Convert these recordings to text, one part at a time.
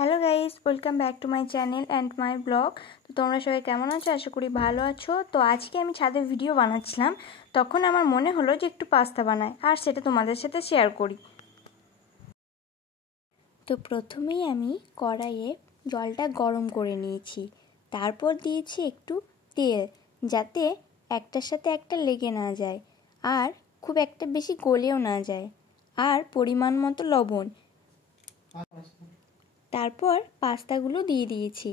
Hello guys, welcome back to my channel and my blog. তো তোমরা সবাই কেমন আছো? আশা করি ভালো আছো। তো আজকে আমি ছাদে ভিডিও বানাচ্ছিলাম, তখন আমার মনে হলো যে একটু পাস্তা বানাই আর সেটা তোমাদের সাথে শেয়ার করি। তো প্রথমেই আমি কড়াইয়ে জলটা গরম করে নিয়েছি, তারপর দিয়েছি একটু তেল, যাতে একটার সাথে একটা লেগে না যায় আর খুব একটা বেশি গলেও না যায়, আর পরিমাণ মতো লবণ। তারপর পাস্তাগুলো দিয়ে দিয়েছি,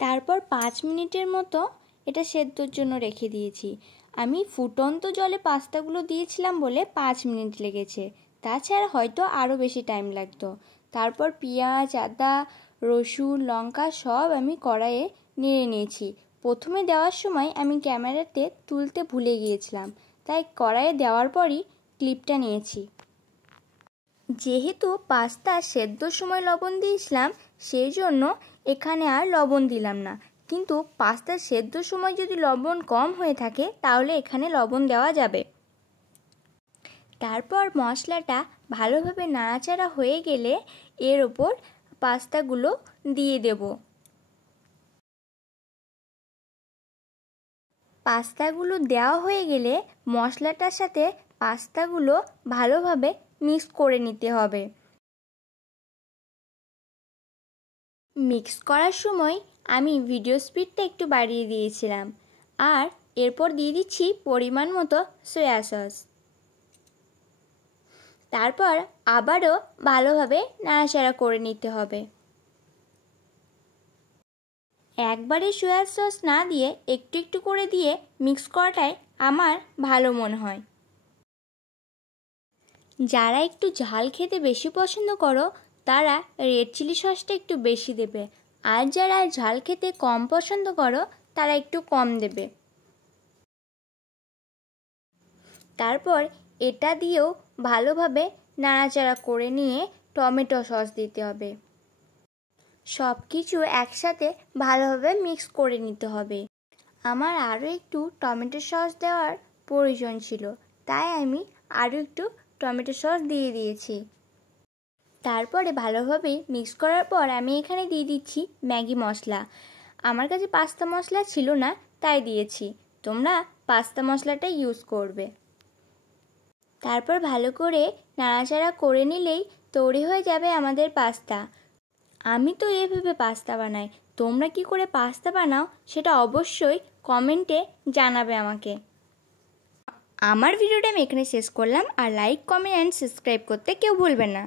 তারপর 5 মিনিটের মতো এটা সেদ্ধর জন্য রেখে দিয়েছি। আমি ফুটন্ত জলে পাস্তাগুলো দিয়েছিলাম বলে 5 মিনিট লেগেছে, তাছাড়া হয়তো আরও বেশি টাইম লাগতো। তারপর পেঁয়াজ, আদা, রসুন, লঙ্কা সব আমি কড়াইয়ে নেড়ে নিয়েছি। প্রথমে দেওয়ার সময় আমি ক্যামেরাতে তুলতে ভুলে গিয়েছিলাম, তাই কড়াইয়ে দেওয়ার পরই ক্লিপটা নিয়েছি। যেহেতু পাস্তা সেদ্ধর সময় লবণ দিয়েছিলাম, সেই জন্য এখানে আর লবণ দিলাম না, কিন্তু পাস্তা সেদ্ধর সময় যদি লবণ কম হয়ে থাকে তাহলে এখানে লবণ দেওয়া যাবে। তারপর মশলাটা ভালোভাবে নাড়াচাড়া হয়ে গেলে এর ওপর পাস্তাগুলো দিয়ে দেব। পাস্তাগুলো দেওয়া হয়ে গেলে মশলাটার সাথে পাস্তাগুলো ভালোভাবে মিক্স করে নিতে হবে। মিক্স করার সময় আমি ভিডিও স্পিডটা একটু বাড়িয়ে দিয়েছিলাম, আর এরপর দিয়ে দিচ্ছি পরিমাণ মতো সয়া সস। তারপর আবারও ভালোভাবে নাড়াচাড়া করে নিতে হবে। একবারে সয়া সস না দিয়ে একটু একটু করে দিয়ে মিক্স করাটাই আমার ভালো মনে হয়। যারা একটু ঝাল খেতে বেশি পছন্দ করো তারা রেড চিলি সসটা একটু বেশি দেবে, আর যারা ঝাল খেতে কম পছন্দ করো তারা একটু কম দেবে। তারপর এটা দিয়েও ভালোভাবে নাড়াচাড়া করে নিয়ে টমেটো সস দিতে হবে। সব কিছু একসাথে ভালোভাবে মিক্স করে নিতে হবে। আমার আরও একটু টমেটো সস দেওয়ার প্রয়োজন ছিল, তাই আমি আরও একটু টমেটো সস দিয়ে দিয়েছি। তারপরে ভালোভাবে মিক্স করার পর আমি এখানে দিয়ে দিচ্ছি ম্যাগি মশলা। আমার কাছে পাস্তা মশলা ছিল না, তাই দিয়েছি। তোমরা পাস্তা মশলাটা ইউজ করবে। তারপর ভালো করে নাড়াচাড়া করে নিলেই তৈরি হয়ে যাবে আমাদের পাস্তা। আমি তো এভাবে পাস্তা বানাই, তোমরা কি করে পাস্তা বানাও সেটা অবশ্যই কমেন্টে জানাবে আমাকে। আমার ভিডিওটা আমি এখানে শেষ করলাম, আর লাইক, কমেন্ট অ্যান্ড সাবস্ক্রাইব করতে কেউ ভুলবেন না।